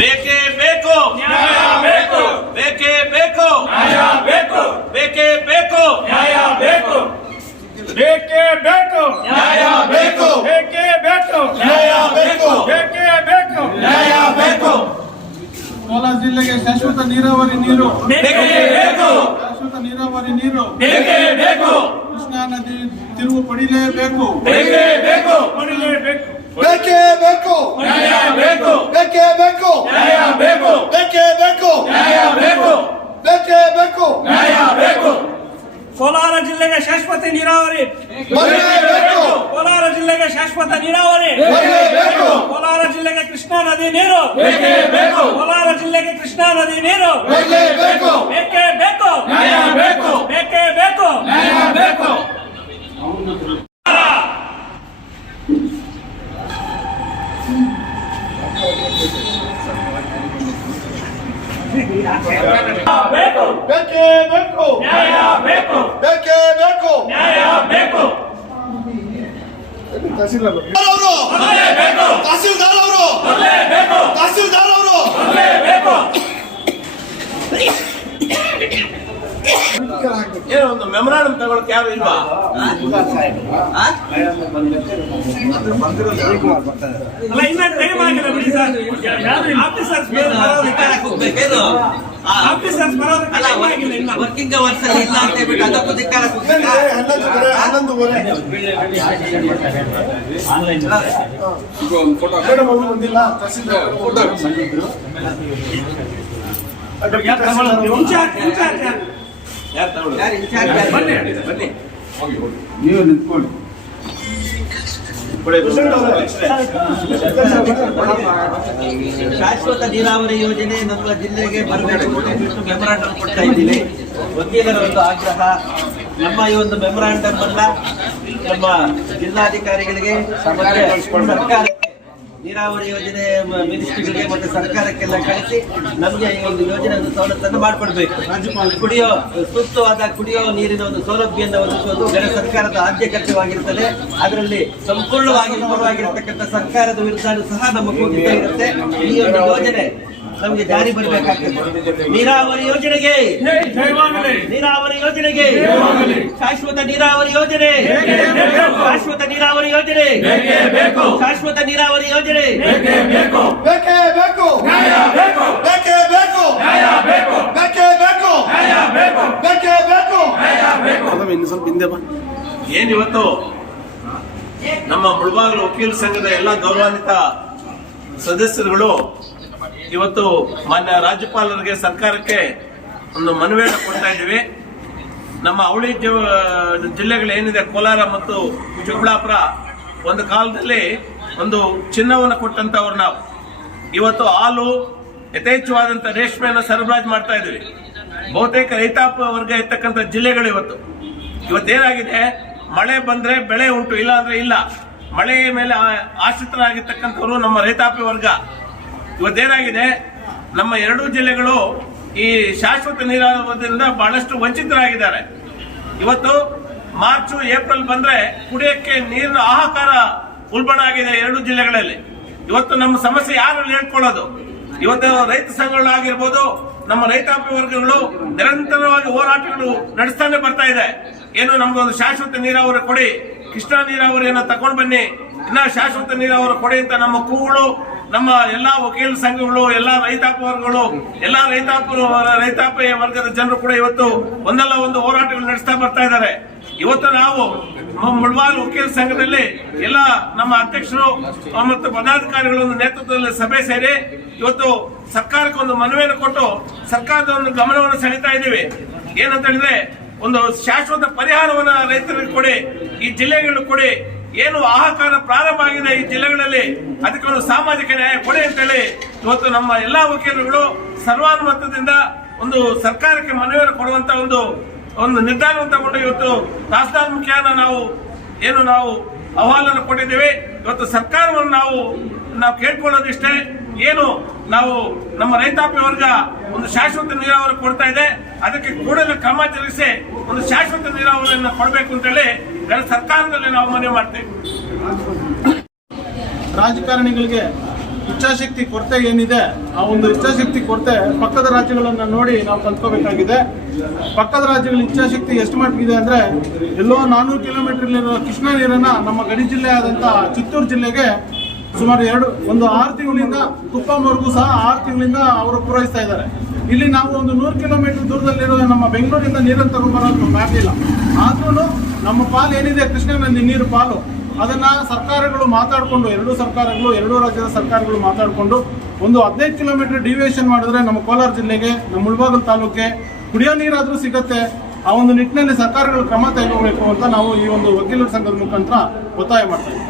ಬೇಕೇ ಬೇಕು ನ್ಯಾಯ ಬೇಕು, ಬೇಕೇ ಬೇಕು ನ್ಯಾಯ ಬೇಕು, ಬೇಕೇ ಬೇಕು ನ್ಯಾಯ ಬೇಕು, ಬೇಕೇ ಬೇಕು, ನ್ಯಾಯ ಬೇಕು, ಬೇಕೇ ಬೇಕು, ನ್ಯಾಯ ಬೇಕು, ಬೇಕೇ ಬೇಕು, ನ್ಯಾಯ ಬೇಕು. ಕೋಲಾರ ಜಿಲ್ಲೆಗೆ ಶಾಶ್ವತ ನೀರಾವರಿ ನೀರು ಬೇಕೇ ಬೇಕು, ಶಾಶ್ವತ ನೀರಾವರಿ ನೀರು ಬೇಕೇ ಬೇಕು, ಕೃಷ್ಣಾ ನದಿ ತಿರುವು ಪಡಿಲೇಬೇಕು. ಬೇಕೇ ಬೇಕು, ಪಡಿಲೇಬೇಕು. ಬೇಕೇ ಬೇಕು, ನ್ಯಾಯ ಬೇಕು, ಬೇಕೇ ಬೇಕು, ನ್ಯಾಯ ಬೇಕು, ಬೇಕೇ ಬೇಕು, ನ್ಯಾಯ ಬೇಕು, ಬೇಕೇ ಬೇಕು, ನ್ಯಾಯ ಬೇಕು. ಕೋಲಾರ ಜಿಲ್ಲೆಗೆ ಶಾಶ್ವತ ನೀರಾವರಿ, ಬರಲೇಬೇಕು, ಕೋಲಾರ ಜಿಲ್ಲೆಗೆ ಶಾಶ್ವತ ನೀರಾವರಿ, ಬರಲೇಬೇಕು, ಕೋಲಾರ ಜಿಲ್ಲೆಗೆ ಕೃಷ್ಣಾ ನದಿ ನೀರು, ಬೇಕೇ ಬೇಕು, ಕೋಲಾರ ಜಿಲ್ಲೆಗೆ ಕೃಷ್ಣಾ ನದಿ ನೀರು, ಬರಲೇಬೇಕು, ಬೇಕೇ ಬೇಕು, ನ್ಯಾಯ ಬೇಕು, ಬೇಕೇ ಬೇಕು. ನ್ಯಾಯ ಬೇಕು. ಬೇಕು, ಬೇಕೇ ಬೇಕು, ನ್ಯಾಯ ಬೇಕು, ಬೇಕೇ ಬೇಕು. ನ್ಯಾಯ ಬೇಕು. ಅವರು ಬೇಕು, ತಹಸೀಲ್ದಾರ್ ಅವರು ಬೇಕು, ತಹಸೀಲ್ದಾರ್ ಅವರು ಬೇಕು. ಏನೋ ಒಂದು ಮೆಮೊರಾಂಡಮ್ ತಗೊಳಕ್ ಯಾರು ಇಲ್ವಾ? ಅಲ್ಲ, ಇನ್ನ ಟೈಮ್ ಆಗಿಲ್ಲ ಬಿಡಿ ಸರ್. ಆಫೀಸರ್ಸ್ ಬರೋದಕ್ಕೆ ಟೈಮ್ ಆಗಿಲ್ಲ ಇನ್ನ. ವರ್ಕಿಂಗ್ ಅವರ್ಸ್ ಅಲ್ಲಿ ಇಲ್ಲ ಅಂತ ಹೇಳ್ಬಿಟ್ಟು ಅದಕ್ಕೂ ಧಿಕ್ಕಾರ ಕೊಡ್ಬೇಕಾ? 11:30 ಮೇಡಮ್ ಅವರು ಬಂದಿಲ್ಲ. ತಹಸೀಲ್ದಾರ್ ಫೋಟೋ ಇನ್ಚಾರ್ಜ್ ಯಾರು? ಯಾರು ತಗೊಳ್ಳೋದು? ಯಾರು ಇನ್ಚಾರ್ಜ್ ಯಾರು? ಬನ್ನಿ ಬನ್ನಿ ನೀವು ನಿಂತ್ಕೊಳ್ಳಿ. ಶಾಶ್ವತ ನೀರಾವರಿ ಯೋಜನೆ ನಮ್ಮ ಜಿಲ್ಲೆಗೆ ಬರಬೇಕು ಅಂತ ಮೆಮೊರಾಂಡಮ್ ಕೊಡ್ತಾ ಇದ್ದೀವಿ. ವಕೀಲರ ಒಂದು ಆಗ್ರಹ. ನಮ್ಮ ಈ ಒಂದು ಮೆಮೊರಾಂಡಮ್ ಅನ್ನ ನಮ್ಮ ಜಿಲ್ಲಾಧಿಕಾರಿಗಳಿಗೆ ಮತ್ತೆ ಸರ್ಕಾರಕ್ಕೆ, ನೀರಾವರಿ ಯೋಜನೆ ಮಿನಿಸ್ಟ್ರಿಗಳಿಗೆ ಮತ್ತೆ ಸರ್ಕಾರಕ್ಕೆಲ್ಲ ಕಳಿಸಿ ನಮಗೆ ಈ ಒಂದು ಯೋಜನೆ ಒಂದು ಸವಲತ್ತನ್ನು ಮಾಡಿಕೊಡ್ಬೇಕು. ಕುಡಿಯೋ ಸೂಕ್ತವಾದ ಕುಡಿಯೋ ನೀರಿನ ಒಂದು ಸೌಲಭ್ಯವನ್ನು ಒದಗಿಸುವುದು ಗಣ ಸರ್ಕಾರದ ಆದ್ಯ ಕರ್ತವ್ಯವಾಗಿರುತ್ತದೆ. ಅದರಲ್ಲಿ ಸಂಪೂರ್ಣವಾಗಿ ವಿಫಲವಾಗಿರತಕ್ಕಂಥ ಸರ್ಕಾರದ ವಿರುದ್ಧ ಸಹ ನಮ್ಮ ಕೂಗಿದ್ದೇ ಇರುತ್ತೆ. ಈ ಒಂದು ಯೋಜನೆ ನಮಗೆ ಜಾರಿ ಬರಬೇಕಾಗ್ತದೆ. ನೀರಾವರಿ ಯೋಜನೆಗೆ, ನೀರಾವರಿ ಯೋಜನೆಗೆ, ಶಾಶ್ವತ ನೀರಾವರಿ ಯೋಜನೆ, ಶಾಶ್ವತ ನೀರಾವರಿ ಯೋಜನೆ, ಶಾಶ್ವತ ನೀರಾವರಿ ಯೋಜನೆ, ಬೇಕೇ ಬೇಕು, ನ್ಯಾಯ ಬೇಕು, ಬೇಕೇ ಬೇಕು, ನ್ಯಾಯ ಬೇಕು, ಬೇಕೇ ಬೇಕು, ನ್ಯಾಯ ಬೇಕು, ಬೇಕೇ ಬೇಕು. ನ್ಯಾಯ ಬೇಕು. ಇನ್ನು ಸ್ವಲ್ಪ ಹಿಂದೆ ಬಾ. ಏನಿವತ್ತು ನಮ್ಮ ಮುಳಬಾಗಿಲು ವಕೀಲ ಸಂಘದ ಎಲ್ಲ ಗೌರವಾನ್ವಿತ ಸದಸ್ಯರುಗಳು ಇವತ್ತು ಮಾನ್ಯ ರಾಜ್ಯಪಾಲರಿಗೆ, ಸರ್ಕಾರಕ್ಕೆ ಒಂದು ಮನವಿಯನ್ನು ಕೊಡ್ತಾ ಇದ್ದೀವಿ. ನಮ್ಮ ಅವಳಿ ಜಿಲ್ಲೆಗಳೇನಿದೆ, ಕೋಲಾರ ಮತ್ತು ಚಿಕ್ಕಬಳ್ಳಾಪುರ, ಒಂದು ಕಾಲದಲ್ಲಿ ಒಂದು ಚಿನ್ನವನ್ನು ಕೊಟ್ಟಂತವ್ರು ನಾವು. ಇವತ್ತು ಹಾಲು, ಯಥೇಚ್ಛವಾದಂಥ ರೇಷ್ಮೆಯನ್ನು ಸರಬರಾಜು ಮಾಡ್ತಾ ಇದ್ದೀವಿ. ಬಹುತೇಕ ರೈತಾಪಿ ವರ್ಗ ಇರ್ತಕ್ಕಂಥ ಜಿಲ್ಲೆಗಳು ಇವತ್ತೇನಾಗಿದೆ, ಮಳೆ ಬಂದ್ರೆ ಬೆಳೆ ಉಂಟು, ಇಲ್ಲ ಅಂದ್ರೆ ಇಲ್ಲ. ಮಳೆಯ ಮೇಲೆ ಆಶ್ರಿತರಾಗಿರ್ತಕ್ಕಂಥವ್ರು ನಮ್ಮ ರೈತಾಪಿ ವರ್ಗ. ಇವತ್ತೇನಾಗಿದೆ, ನಮ್ಮ ಎರಡೂ ಜಿಲ್ಲೆಗಳು ಈ ಶಾಶ್ವತ ನೀರಾವರಿಯಿಂದ ಬಹಳಷ್ಟು ವಂಚಿತರಾಗಿದ್ದಾರೆ. ಇವತ್ತು ಮಾರ್ಚ್ ಏಪ್ರಿಲ್ ಬಂದ್ರೆ ಕುಡಿಯಕ್ಕೆ ನೀರಿನ ಹಾಹಾಕಾರ ಉಲ್ಬಣ ಆಗಿದೆ ಎರಡೂ ಜಿಲ್ಲೆಗಳಲ್ಲಿ. ಇವತ್ತು ನಮ್ಮ ಸಮಸ್ಯೆ ಯಾರು ಹೇಳ್ಕೊಳ್ಳೋದು? ಇವತ್ತು ರೈತ ಸಂಘಗಳಾಗಿರ್ಬೋದು, ನಮ್ಮ ರೈತಾಪಿ ವರ್ಗಗಳು ನಿರಂತರವಾಗಿ ಹೋರಾಟಗಳು ನಡೆಸ್ತಾನೆ ಬರ್ತಾ ಇದೆ. ಏನು ನಮ್ಗೊಂದು ಶಾಶ್ವತ ನೀರಾವರಿ ಕೊಡಿ, ಕೃಷ್ಣಾ ನೀರಾವರಿಯನ್ನ ತಗೊಂಡು ಬನ್ನಿ, ಇನ್ನ ಶಾಶ್ವತ ನೀರಾವರಿ ಕೊಡಿ ಅಂತ ನಮ್ಮ ಕೂಗಳು, ನಮ್ಮ ಎಲ್ಲಾ ವಕೀಲ ಸಂಘಗಳು, ಎಲ್ಲಾ ರೈತಾಪಿ ವರ್ಗಗಳು, ಎಲ್ಲಾ ರೈತಾಪಿ ವರ್ಗದ ಜನರು ಕೂಡ ಇವತ್ತು ಒಂದಲ್ಲ ಒಂದು ಹೋರಾಟಗಳು ನಡೆಸ್ತಾ ಬರ್ತಾ ಇದ್ದಾರೆ. ಇವತ್ತು ನಾವು ಮುಳಬಾಗಿಲು ವಕೀಲ ಸಂಘದಲ್ಲಿ ಎಲ್ಲ ನಮ್ಮ ಅಧ್ಯಕ್ಷರು ಮತ್ತು ಪದಾಧಿಕಾರಿಗಳ ಒಂದು ನೇತೃತ್ವದಲ್ಲಿ ಸಭೆ ಸೇರಿ ಇವತ್ತು ಸರ್ಕಾರಕ್ಕೆ ಒಂದು ಮನವಿಯನ್ನು ಕೊಟ್ಟು ಸರ್ಕಾರದ ಒಂದು ಗಮನವನ್ನು ಸೆಳೀತಾ ಇದ್ದೀವಿ. ಏನಂತ ಹೇಳಿದ್ರೆ, ಒಂದು ಶಾಶ್ವತ ಪರಿಹಾರವನ್ನ ರೈತರಿಗೆ ಕೊಡಿ, ಈ ಜಿಲ್ಲೆಗಳು ಕೊಡಿ. ಏನು ಹಾಹಾಕಾರ ಪ್ರಾರಂಭ ಆಗಿದೆ ಈ ಜಿಲ್ಲೆಗಳಲ್ಲಿ, ಅದಕ್ಕೆ ಒಂದು ಸಾಮಾಜಿಕ ನ್ಯಾಯ ಕೊಡಿ ಅಂತೇಳಿ ಇವತ್ತು ನಮ್ಮ ಎಲ್ಲಾ ವಕೀಲರುಗಳು ಸರ್ವಾನುಮತದಿಂದ ಒಂದು ಸರ್ಕಾರಕ್ಕೆ ಮನವಿಯನ್ನು ಕೊಡುವಂತ ಒಂದು ನಿರ್ಧಾರವನ್ನು ತಗೊಂಡು ಇವತ್ತು ತಹಸೀಲ್ದಾರ್ ಮುಖೇನ ನಾವು ಅಹವಾಲನ್ನು ಕೊಟ್ಟಿದ್ದೇವೆ. ಇವತ್ತು ಸರ್ಕಾರವನ್ನು ನಾವು ಕೇಳ್ಕೊಳ್ಳೋದಿಷ್ಟೇ, ಏನು ನಾವು ನಮ್ಮ ರೈತಾಪಿ ವರ್ಗ ಒಂದು ಶಾಶ್ವತ ನೀರಾವರಿ ಕೊಡ್ತಾ ಇದೆ, ಅದಕ್ಕೆ ಕೂಡಲೇ ಕ್ರಮ ಜರುಗಿಸಿ ಒಂದು ಶಾಶ್ವತ ನೀರಾವರಿಯನ್ನು ಕೊಡಬೇಕು ಅಂತೇಳಿ ಸರ್ಕಾರದಲ್ಲಿ ನಾವು ಮನವಿ ಮಾಡ್ತೇವೆ. ರಾಜಕಾರಣಿಗಳಿಗೆ ಇಚ್ಛಾಶಕ್ತಿ ಕೊರತೆ ಏನಿದೆ, ಆ ಒಂದು ಇಚ್ಛಾಶಕ್ತಿ ಕೊರತೆ ಪಕ್ಕದ ರಾಜ್ಯಗಳನ್ನು ನೋಡಿ ನಾವು ಕಲ್ತ್ಕೋಬೇಕಾಗಿದೆ. ಪಕ್ಕದ ರಾಜ್ಯಗಳ ಇಚ್ಛಾಶಕ್ತಿ ಎಷ್ಟು ಮಟ್ಟಿಗಿದೆ ಅಂದರೆ, ಎಲ್ಲೋ 400 ಕಿಲೋಮೀಟರ್ಲಿರೋ ಕೃಷ್ಣಾ ನೀರನ್ನು ನಮ್ಮ ಗಡಿ ಜಿಲ್ಲೆ ಆದಂಥ ಚಿತ್ತೂರು ಜಿಲ್ಲೆಗೆ ಸುಮಾರು 6 ತಿಂಗಳಿಂದ ಕುಪ್ಪಂವರೆಗೂ ಸಹ 6 ತಿಂಗಳಿಂದ ಅವರು ಪೂರೈಸ್ತಾ ಇದ್ದಾರೆ. ಇಲ್ಲಿ ನಾವು ಒಂದು 100 ಕಿಲೋಮೀಟರ್ ದೂರದಲ್ಲಿರೋ ನಮ್ಮ ಬೆಂಗಳೂರಿಂದ ನೀರನ್ನು ತಗೊಂಡ್ಬರೋದು ಮಾಡಿಲ್ಲ. ಆದ್ರೂ ನಮ್ಮ ಪಾಲು ಏನಿದೆ ಕೃಷ್ಣಾ ನದಿ ನೀರು ಪಾಲು, ಅದನ್ನ ಸರ್ಕಾರಗಳು ಮಾತಾಡಿಕೊಂಡು, ಎರಡೂ ರಾಜ್ಯದ ಸರ್ಕಾರಗಳು ಮಾತಾಡಿಕೊಂಡು ಒಂದು 15 ಕಿಲೋಮೀಟರ್ ಡಿವಿಯೇಷನ್ ಮಾಡಿದ್ರೆ ನಮ್ಮ ಕೋಲಾರ ಜಿಲ್ಲೆಗೆ, ನಮ್ಮ ಮುಳಬಾಗಿಲು ತಾಲೂಕಿಗೆ ಕುಡಿಯೋ ನೀರಾದರೂ ಸಿಗತ್ತೆ. ಆ ಒಂದು ನಿಟ್ಟಿನಲ್ಲಿ ಸರ್ಕಾರಗಳು ಕ್ರಮ ತೆಗೆದುಕೋಬೇಕು ಅಂತ ನಾವು ಈ ಒಂದು ವಕೀಲರ ಸಂಘದ ಮುಖಾಂತರ ಒತ್ತಾಯ ಮಾಡ್ತಾ ಇದ್ದೀವಿ.